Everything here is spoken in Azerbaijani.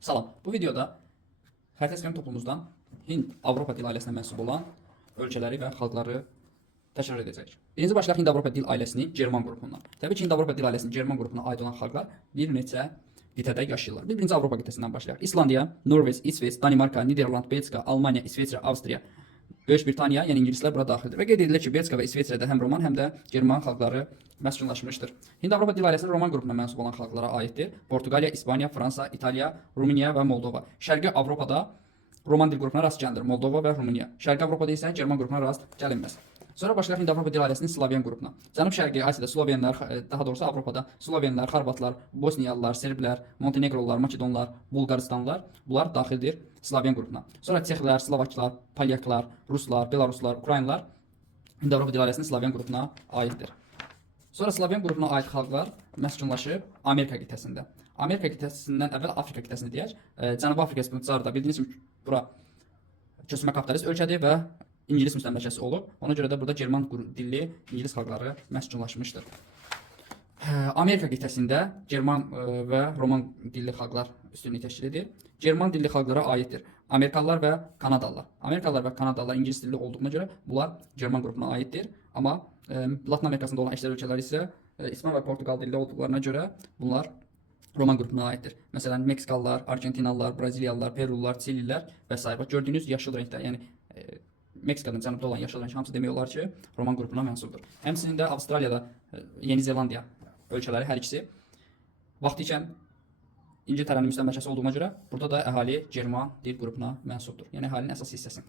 Salam. Bu videoda xəritə sistemi toplumumuzdan Hind-Avropa dil ailəsinə mənsub olan ölkələri və xalqları təkrar edəcəyik. Birinci başlayaq Hind-Avropa dil ailəsinin German qrupundan. Təbii ki, Hind-Avropa dil ailəsinin German qrupuna aid olan xalqlar bir neçə qitədə yaşayırlar. Birinci Avropa qitəsindən başlayaq. İslandiya, Norveç, İsveç, Danimarka, Niderland, Belçika, Almaniya, İsveçrə, Avstriya, Böyük Britaniya, yəni ingilislər bura daxildir. Və qeyd edilir ki, Belçika və İsveçrədə həm Roman, həm də German xalqları məskunlaşmışdır. Hind-Avropa dil ailəsinin Roman qrupuna mənsub olan xalqlara aiddir. Portuqaliya, İspaniya, Fransa, İtaliya, Rumıniya və Moldova. Şərqi Avropada Roman dil qrupuna rast gəlinir. Moldova və Rumıniya. Şərqi Avropada isə German qrupuna rast gəlinməz. Sonra başlayaq Hind-Avropa dil ailəsinin Slavyan qrupuna. Cənub-Şərqi Asiyada Slovenlər, daha doğrusu Avropada Slovenlər, Xorvatlar, Bosniyalılar, Serblər, Monteneqrolular, Makedonlar, Bulqaristanlılar bunlar daxildir Slavyan qrupuna. Sonra Çexlər, Slovaklar, Polyaklar, Ruslar, Belaruslar, Ukraynalılar Hind-Avropa dil ailəsinin Slavyan qrupuna aiddir. Sonra Slavyan qrupuna aid xalqlar məskunlaşıb Amerika qitəsində. Amerika qitəsindən əvvəl Afrika qitəsini deyək. Cənubi Afrika iqtidarında bildiyiniz kimi bura köçmə kapitalist ölkədir və İngilis müstəmləkəsi olub. Ona görə də burada German dilli İngilis xalqları məskunlaşmışdır. Amerika qitəsində German və Roman dilli xalqlar üstünlük təşkil edir. German dilli xalqlara aiddir Amerikalılar və Kanadalılar. Amerikalılar və Kanadalılar İngilis dilli olduğuna görə bunlar German qrupuna aiddir. Amma Latın Amerikasında olan əksər ölkələr isə İspan və Portuqal dilli olduqlarına görə bunlar Roman qrupuna aiddir. Məsələn, Meksikalılar, Argentinalılar, Braziliyalılar, Perulular, Çililər və s. Gördüyünüz yaşıl rəngdə, yəni Meksikadan cənubda olan yaşıl rəng hamısı demək olar ki, Roman qrupuna mənsubdur. Həmçinin də Avstraliyada, Yeni Zelandiya ölkələri hər ikisi vaxtı ikən İngiltərənin müstəmləkəsi olduğuna görə burada da əhali German dil qrupuna mənsubdur. Yəni əhalinin əsas hissəsi.